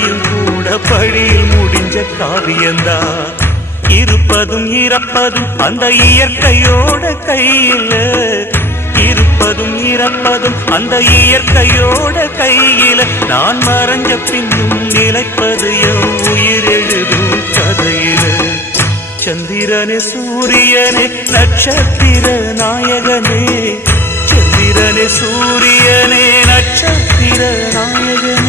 கதையும் கூட பழியில் முடிஞ்ச காவியந்தான். இருப்பதும் இறப்பதும் அந்த இயற்கையோட கையில, இருப்பதும் இறப்பதும் அந்த இயற்கையோட கையில. நான் மறைஞ்ச பின்னும் நிலைப்பது என் உயிர் எழுதும் கதையில. சந்திரனே சூரியனே நட்சத்திர நாயகனே, சந்திரனே சூரியனே நட்சத்திர நாயகனே.